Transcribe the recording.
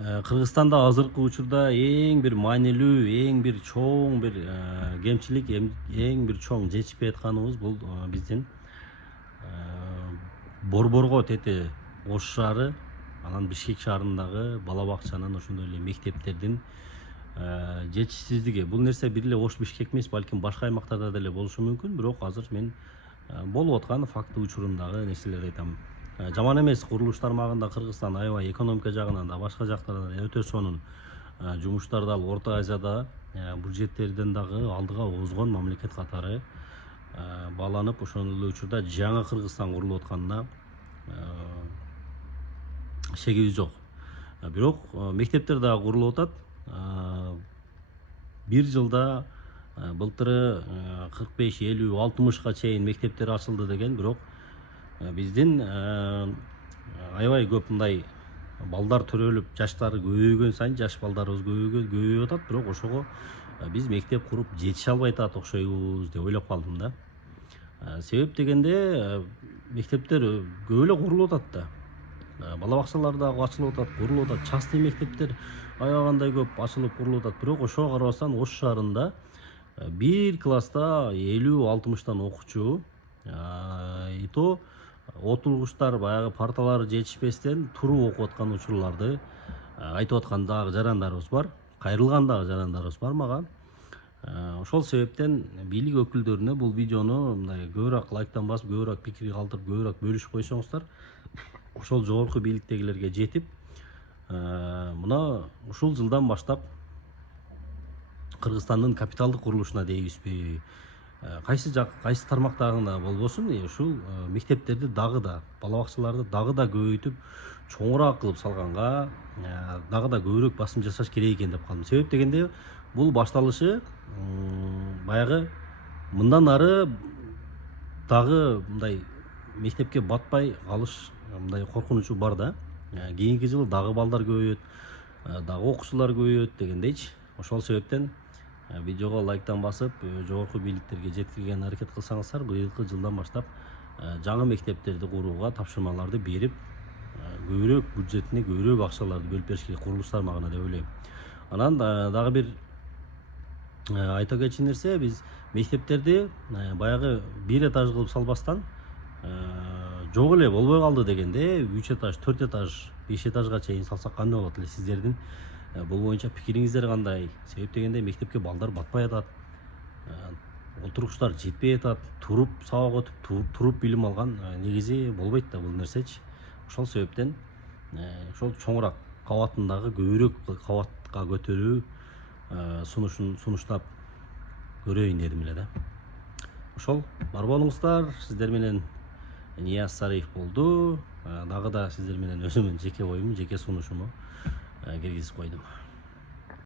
Кыргызстанда азыркы учурда эң бир маанилүү, эң бир чоң бир кемчилик, эң бир чоң жетишпей атканыбыз бул биздин Борборго тети Ош шаары, анан Бишкек шаарындагы бала бакчанын, ошондой эле мектептердин жетишсиздиги. Бул нерсе бир эле Ош Бишкек эмес, балким башка аймактарда деле болушу мүмкүн, бирок азыр мен болуп аткан факты учурундагы нерселерди айтам. Жаман эмес, курулуш тармагында Кыргызстан аябай экономика жагынан да башка жактардан өтө сонун жумуштарды алып Орто Азияда бул жеттерден дагы алдыга озгон мамлекет катары бааланып, ошол эле учурда жаңы Кыргызстан курулуп атканына шегибиз жок. Бирок мектептер дагы курулуп атат. Бир жылда былтыры 45, 50, 60га чейин мектептер ачылды деген, бирок биздин аябай көп мындай балдар төрөлүп, жаштары көбөйгөн сайын жаш балдарыбыз көбөйүп атат, бирок ошого биз мектеп куруп жетише албай атат окшойбуз деп ойлоп калдым да. Себеп дегенде мектептер көп эле курулуп атат да. Бала бакчалар дагы ачылып атат, курулуп атат, частный мектептер аябагандай көп ачылып курулуп атат. Бирок ошого карабастан Ош шаарында бир класста 50-60тан окуучу, и то отургучтар баягы парталары жетишпестен туруп окуп аткан учурларды айтып аткан дагы жарандарыбыз бар, кайрылган дагы жарандарыбыз бар мага. Ошол себептен бийлик өкүлдөрүнө бул видеону мындай көбүрөөк лайктан басып, көбүрөөк пикир калтырып, көбүрөөк бөлүшүп койсоңуздар, ошол жогорку бийликтегилерге жетип, мына ушул жылдан баштап Кыргызстандын капиталдык курулушуна дейбизби, кайсы тармактарында болбосун, ушул мектептерди дагы да, бала бакчаларды дагы да көбөйтүп, чоңураак кылып салганга дагы да көбүрөөк басым жасаш керек экен деп калдым. Себеп дегенде бул башталышы баягы мындан ары дагы мындай мектепке батпай калыш мындай коркунучу бар да. Кийинки жылы дагы балдар көбөйөт, дагы окуучулар көбөйөт дегендейчи. Ошол себептен видеого лайктан басып, жогорку бийликтерге жеткирген аракет кылсаңыздар, быйылкы жылдан баштап жаңы мектептерди курууга тапшырмаларды берип, көбүрөөк бюджетине көбүрөөк акчаларды бөлүп бериш керек курулуш тармагына деп ойлойм. Анан дагы бир айта кетчү нерсе, биз мектептерди баягы бир этаж кылып салбастан жок эле болбой калды дегенде 3 этаж, 4 этаж, 5 этажга чейин салсак кандай болот эле? Сиздердин бул боюнча пикириңиздер кандай? Себеп дегенде мектепке балдар батпай атат, отургучтар жетпей атат, туруп сабак өтүп, туруп билим алган негизи болбойт да бул нерсечи. Ошол себептен ошол чоңураак кабатындагы көбүрөөк кабатка көтөрүү сунуштап көрөйүн дедим эле да. Ошол бар болуңуздар, сиздер менен Нияз Сариев болду. Дагы да сиздер менен өзүмдүн жеке оюмду, жеке сунушуму киргизип койдум.